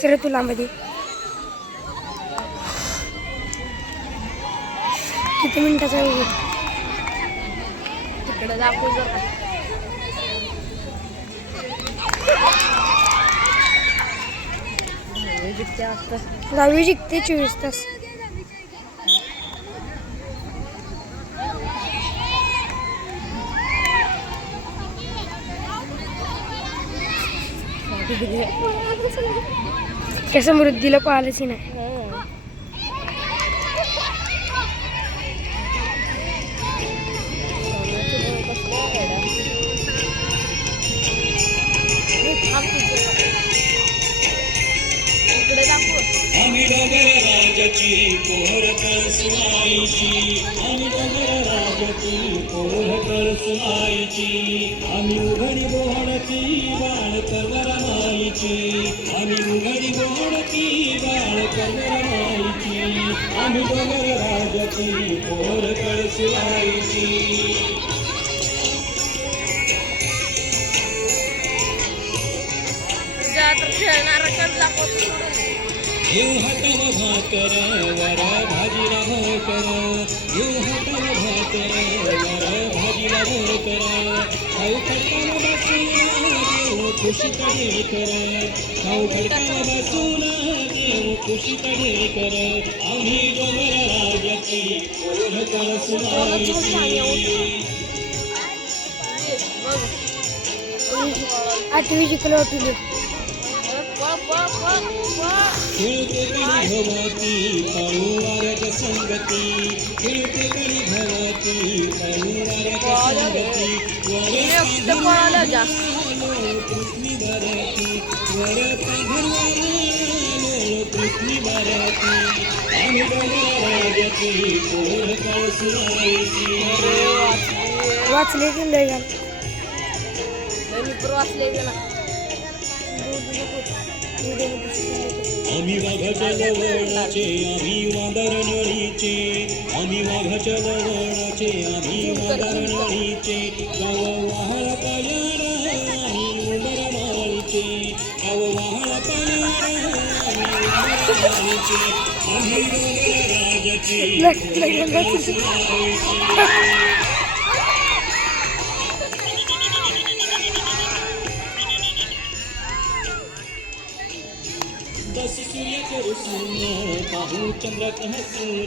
Sir तुला मध्ये किती मिनिटाचा आहे तिकडे दाखवू जरा. दहावी जिंकते 24 तास. त्या समृद्धीला पाहिलंच नाही. आम्ही डोंगर राजाची पोर कळसुमाईची, आम्ही डोंगर राजाची पोर कळसुमाईची, आम्ही उघडी बोहडती बाळ करवरमाईची, आम्ही उघडी बोहडती बाळ करवरमाईची, आम्ही डोंगर राजाची पोर कळसुमाईची. खेळणारा कर दाखवतो. येऊ हातान भाकर वर भाजीला भोकर, येऊ हातान भाकर वर भाजीला भोकर, खाऊ खडकान बसून देऊ खुशी कडे कर, खाऊ खडकान बसून देऊ खुशी कडे कर, आम्ही डोंगर राजाची पोर कळसुमाईची. 8वी जिंकलो तुले. खेळते कणी भवती पाळू वाऱ्याच्या संगती, खेळते कणी भवती पाळू वाऱ्याच्या संगती, पृथ्वी भरती वर पृथ्वी भरती, आम्ही डोंगर राजाची पोर कळसुमाईची. वाचले की लय गाणं. आम्ही वाघाच्या लवणाचे आम्ही वांदरनळीचे, आम्ही वाघाच्या लवणाचे आम्ही वांदरनळीचे, गाव वाहळ पायाड आम्ही उमरमाळीचे, गाव वाहळ पायाड आम्ही उमरमाळीचे, आम्ही डोंगर राजाची दस सूर्याचं रुसून पाहू चंद्रात हसून,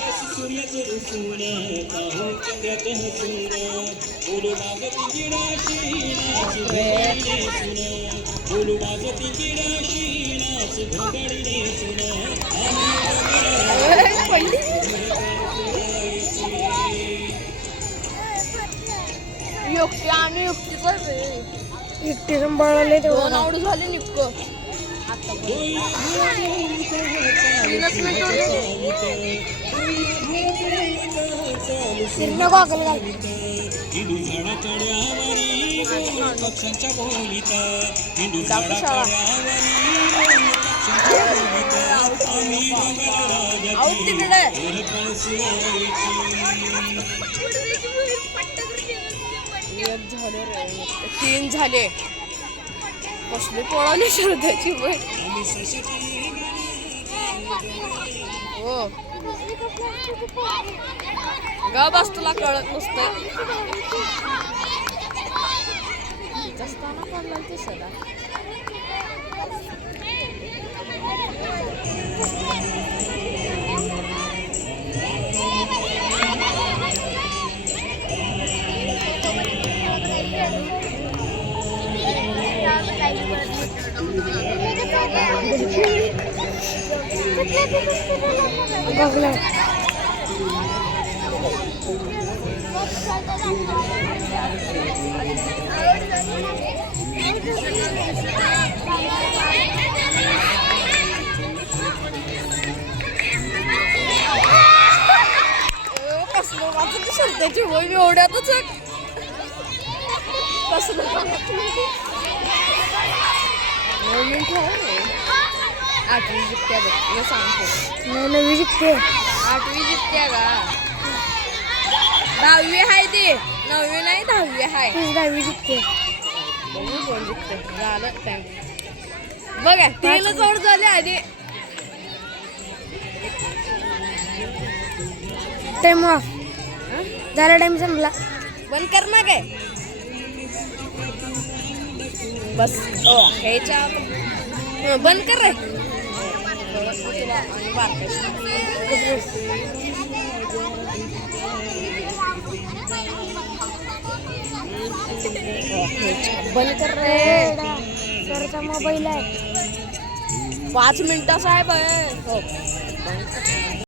दस सूर्याचं रुसून पाहू चंद्रात हसून, बोलू मागती गिडाशी नाच घोंगडी नेसून, बोलू मागती गिडाशी नाच घोंगडी नेसून, युक्ती आणि युक्ती करते. एकटे सांभाळले तेवढं दोन आवड झाले निक्क. फिरणं गॉगल घाल. हिंदू झाडाच्या डावारी बोल पक्ष्यांच्या बोलीत, हिंदू झाडाच्या डावारी बोल पक्ष्यांच्या बोलीत, आम्ही डोंगर राजाची पोर कळसुमाईची. झाले रे 3 झाले. कसली पळाली शरदाची बाई. हो गा बस तुला कळत नसतं. पडला ते सदा. गॉगल कसलं वाचत शब्दाची होय एवढ्यातच कसलं मिनिट आहे. 8वी जिंकत्या बघ मी सांगतो. 9वी जिंकते. 8वी जिंकत्या का 10वी आहे ते 9वी नाही 10वी आहे. 10वी जिंकते. बघू कोण जिंकतंय. झालं टाइम. बघा 3च आउट झाले आधी. टाइम ऑफ झाला. टाइम संपला. बंद कर ना काय बस. घ्यायच्या बंद कर रे. तुला आणि बंद कर रे. सरचा मोबाईल आहे. 5 मिनिटाचा आहे बाय. हो बंद कर.